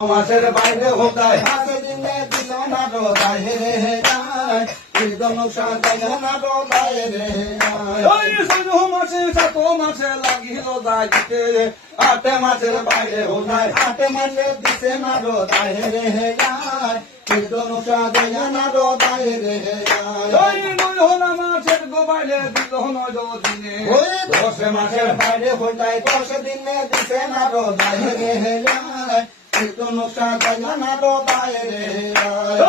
মাছের বাইরে হোতায় হাতে দিনে বিছানা রোদায় রে যায় কীর্তন সাজায় না রোদায় রে ওই শুধু মাছে সাতো মাছে লাগিল দাইতে আটে মাছের বাইরে হোতায় আটে মাছে দিছে না রোদায় রে যায় কীর্তন সাজায় না রোদায় রে যায় ওই নয় হলা মাছের গোবাইলে দিল নয় দিনে ওই 10 মাছের বাইরে হোতায় 10 দিনে দিছে না রোদায় রে যায় কীর্তন সাজায় না রোদায় রে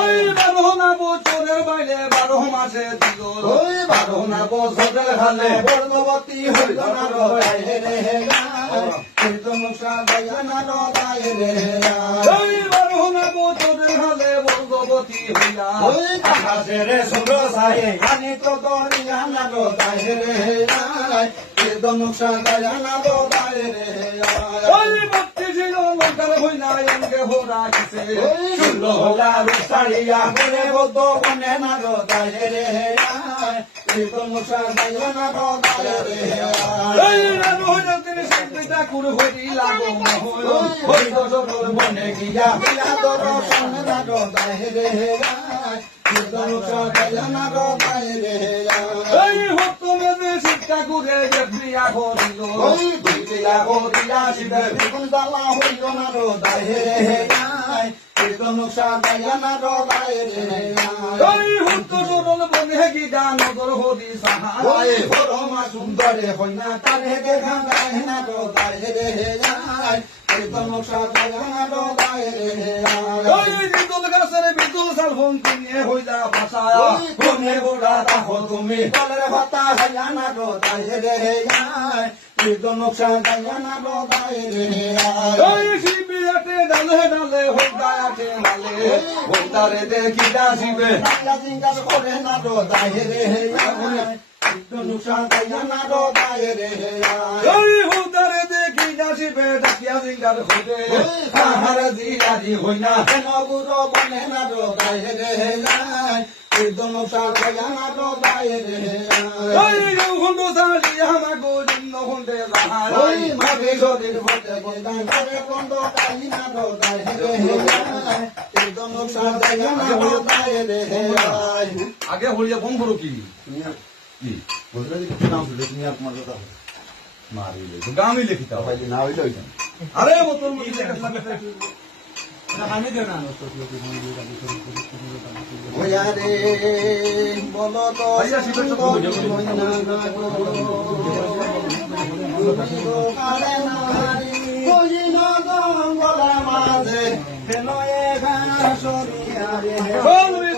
ওই 12 না বছরের বাইরে 12 মাসে দিল ওই 12 না বছরের হালে বর্ণবতী হইল না রোদায় রে কীর্তন সাজায় না রোদায় রে ওই 12 না বছরের হালে বর্ণবতী হইলা ওই আকাশের চন্দ্র ছায়ে আনি তো দরিয়া না রোদায় রে কীর্তন সাজায় না রোদায় রে ওই ছিল লঙ্কার হইনা এমকে হোরা গেছে শুনল হোলা রুস্তাড়িয়া বলে বদ্ধ বনে না রোদায় রে কীর্তন সাজায় না রোদায় রে এই রানু হইল তিনি শিল্পীটা কুড় হইরি লাগো হই দশর বনে গিয়া বিনা দর্শন না রোদায় রে কীর্তন সাজায় না রোদায় রে এই হত মেদে শিক্ষা করে যে প্রিয়া করিল ওই প্রিয়া করিয়া শিবে বিকুল দালা হইল না রোদায় রে কীর্তন সাজায় না রোদায় রে ওই হত সরল বনে গিয়া নগর হরি সাহায় ওই হরমা সুন্দরে হইনা তারে দেখা যায় না রোদায় রে কীর্তন সাজায় না রোদায় রে ওই বিদুল গাছের বিদুল সালফোন কিনে হইলা ভাষা কোনে গোড়া দেখো তুমি কলের ভাতা হইয়া না রোদায় রে কীর্তন সাজায় না রোদায় রে ওই শিবিয়াতে ডালে ডালে হইতাতে মালে হইতারে দেখি দাসিবে ডালা জিঙ্গার করে না রোদায় রে কীর্তন সাজায় না রোদায় রে ওই হইতারে দেখি দাসিবে ডাকিয়া জিঙ্গার হইবে আহার জিয়ারি হইনা কেন গুরু বনে না রোদায় রে কীর্তন সাজায় না রোদায় রে ওই হুন্ডু সালিয়া মাগো জিন্ন হুন্ডে জাহার ওই মাগে শরীর ভতে বন্দান করে বন্ধ কাই না রোদায় রে কীর্তন সাজায় না রোদায় রে আগে হলিয়া ফোন করো কি বলতে কি নাম শুনে তুমি আর তোমার কথা মারিলে তো গামই লিখিতা ভাই না হইলো হইতো আরে বোতল মুখে লেখা আমি দেনা ওয়া রে বলো তো ভাইয়া শিবের চক্র হইনা না গো আরে নারী কইনা গঙ্গলা মাঝে কেন এ গান সরিয়া রে